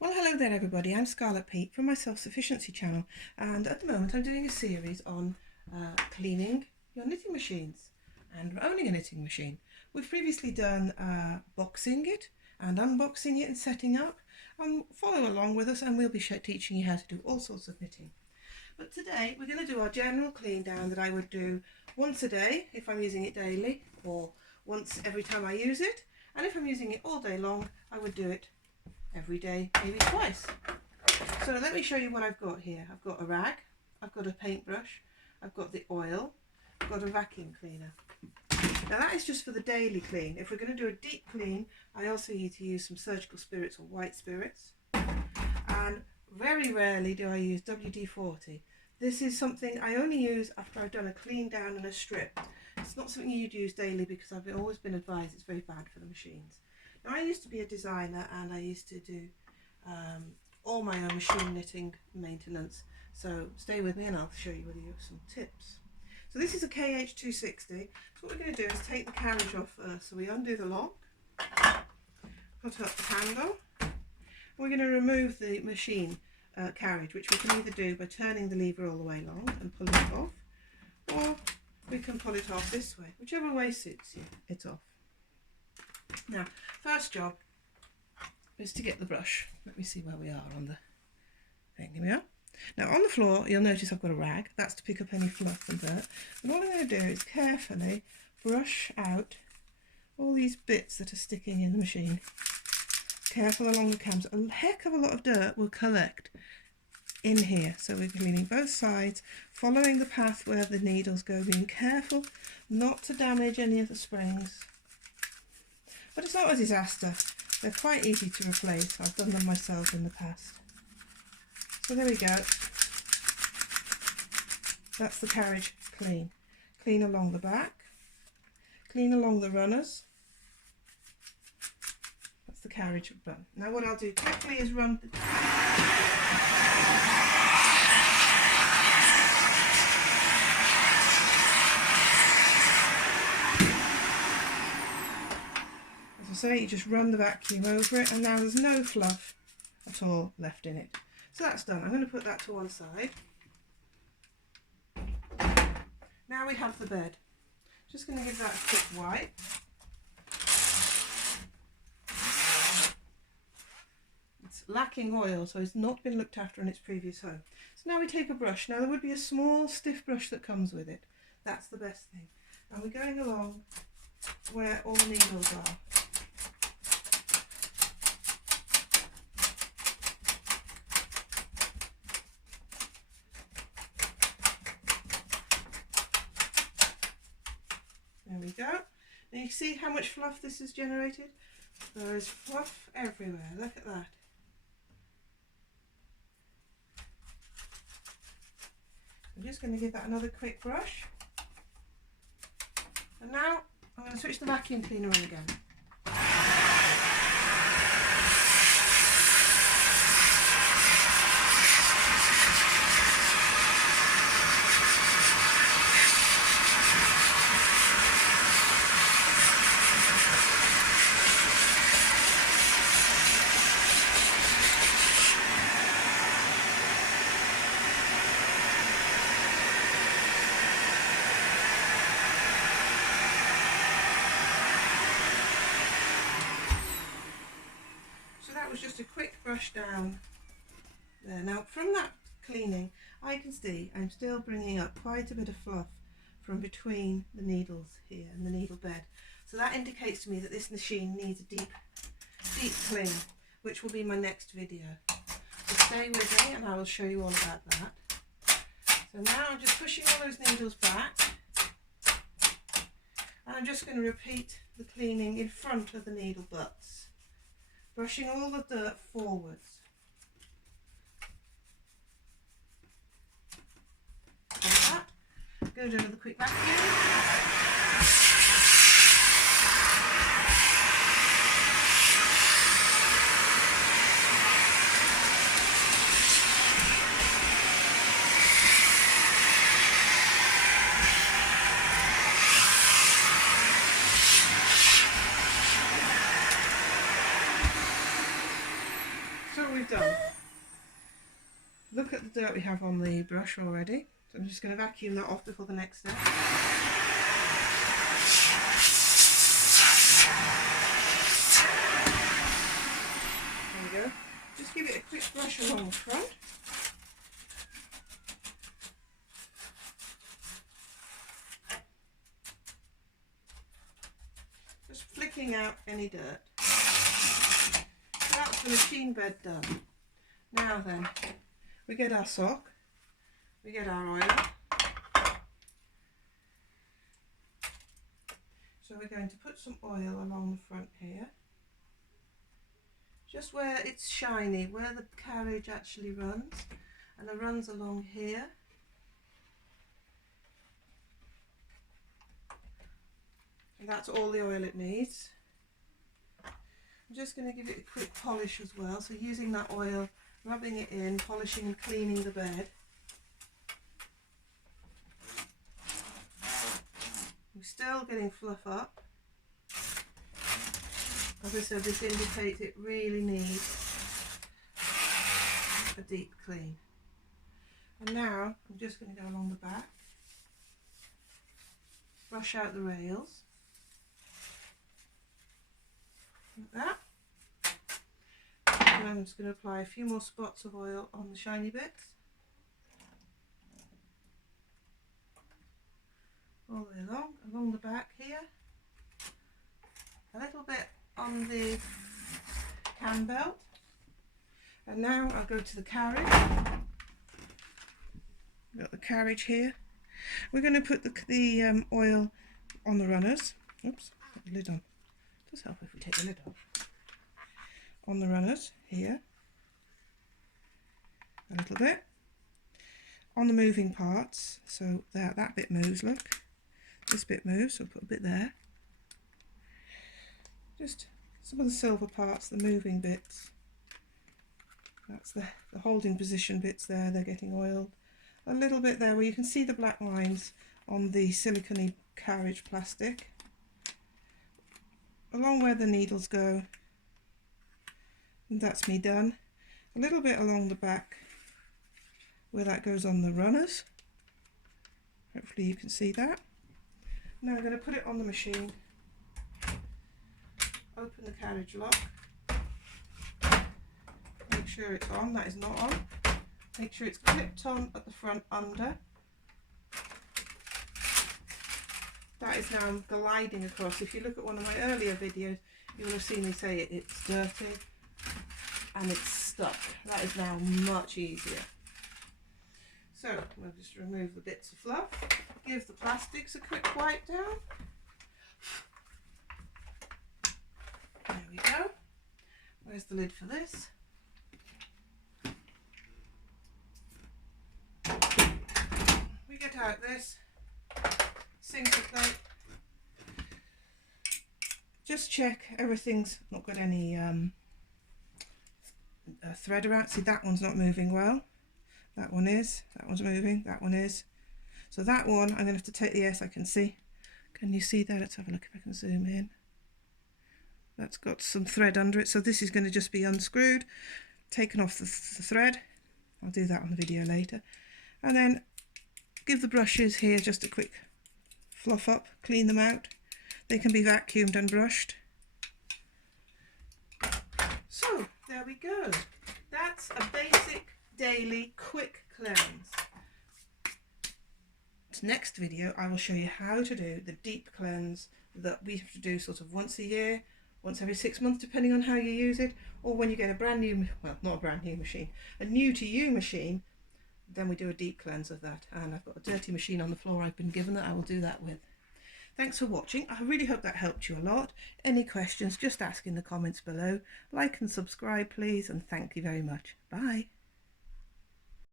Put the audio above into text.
Well, hello there everybody, I'm Scarlet Peate from my Sufficiency channel, and at the moment I'm doing a series on cleaning your knitting machines and owning a knitting machine. We've previously done boxing it and unboxing it and setting up. Follow along with us and we'll be teaching you how to do all sorts of knitting. But today we're going to do our general clean down that I would do once a day if I'm using it daily, or once every time I use it, and if I'm using it all day long I would do it every day, maybe twice. So let me show you what I've got here. I've got a rag, I've got a paintbrush, I've got the oil, I've got a vacuum cleaner. Now that is just for the daily clean. If we're going to do a deep clean, I also need to use some surgical spirits or white spirits. And very rarely do I use WD-40. This is something I only use after I've done a clean down and a strip. It's not something you'd use daily because I've always been advised it's very bad for the machines. Now, I used to be a designer and I used to do all my own machine knitting maintenance, so stay with me and I'll show you some tips. So this is a KH260. So what we're going to do is take the carriage off first. So we undo the lock, put up the handle, and we're going to remove the machine carriage, which we can either do by turning the lever all the way along and pulling it off, or we can pull it off this way, whichever way suits you, it's off. Now, first job is to get the brush. Let me see where we are on the thing. Here we are. Now on the floor, you'll notice I've got a rag. That's to pick up any fluff and dirt. And all I'm going to do is carefully brush out all these bits that are sticking in the machine. Careful along the cams. A heck of a lot of dirt will collect in here. So we're cleaning both sides, following the path where the needles go, being careful not to damage any of the springs. But it's not a disaster. They're quite easy to replace. I've done them myself in the past. So there we go. That's the carriage clean. Clean along the back. Clean along the runners. That's the carriage done. Now what I'll do quickly is run so you just run the vacuum over it, and now there's no fluff at all left in it. So that's done. I'm going to put that to one side. Now we have the bed. Just going to give that a quick wipe. It's lacking oil, so it's not been looked after in its previous home. So now we take a brush. Now there would be a small stiff brush that comes with it. That's the best thing. And we're going along where all the needles are. There we go. Now you see how much fluff this has generated? There is fluff everywhere. Look at that. I'm just going to give that another quick brush. And now I'm going to switch the vacuum cleaner on again. That was just a quick brush down there. Now from that cleaning I can see I'm still bringing up quite a bit of fluff from between the needles here and the needle bed, so that indicates to me that this machine needs a deep clean, which will be my next video. So stay with me and I will show you all about that. So now I'm just pushing all those needles back, and I'm just going to repeat the cleaning in front of the needle butts, brushing all the dirt forwards. Like that. Go do another quick vacuum. So what we've done, look at the dirt we have on the brush already. So I'm just going to vacuum that off before the next step. There we go. Just give it a quick brush along the front. Just flicking out any dirt. That's the machine bed done. Now then, we get our sock, we get our oil. So we're going to put some oil along the front here. Just where it's shiny, where the carriage actually runs. And it runs along here. And that's all the oil it needs. I'm just going to give it a quick polish as well, so using that oil, rubbing it in, polishing and cleaning the bed. I'm still getting fluff up. As I said, this indicates it really needs a deep clean. And now I'm just going to go along the back, brush out the rails. Like that. And I'm just going to apply a few more spots of oil on the shiny bits. All the way along the back here. A little bit on the cam belt. And now I'll go to the carriage. Got the carriage here. We're going to put the oil on the runners. Oops, put the lid on. It does help if we take the lid off. On the runners here, a little bit. On the moving parts, so that bit moves, look. This bit moves, so I'll put a bit there. Just some of the silver parts, the moving bits. That's the holding position bits there, they're getting oiled. A little bit there where you can see the black lines on the silicone carriage plastic. Along where the needles go, and that's me done. A little bit along the back where that goes on the runners. Hopefully you can see that. Now I'm going to put it on the machine, open the carriage lock, make sure it's on, that is not on, make sure it's clipped on at the front under. That is now gliding across. If you look at one of my earlier videos, you will have seen me say it's dirty and it's stuck. That is now much easier. So we'll just remove the bits of fluff, give the plastics a quick wipe down. There we go. Where's the lid for this? We get out this sinker plate. Just check everything's not got any thread around. See, that one's not moving well. That one is. That one's moving. That one is. So that one, I'm going to have to take the yes, I can see. Can you see that? Let's have a look if I can zoom in. That's got some thread under it. So this is going to just be unscrewed, taken off the thread. I'll do that on the video later. And then give the brushes here just a quick fluff up, clean them out. They can be vacuumed and brushed. So there we go. That's a basic daily quick cleanse. Next video I will show you how to do the deep cleanse that we have to do sort of once a year, once every 6 months depending on how you use it, or when you get a brand new, well, not a brand new machine, a new to you machine, then we do a deep cleanse of that. And I've got a dirty machine on the floor I've been given that I will do that with. Thanks for watching. I really hope that helped you a lot. Any questions, just ask in the comments below. Like and subscribe please, and thank you very much. Bye.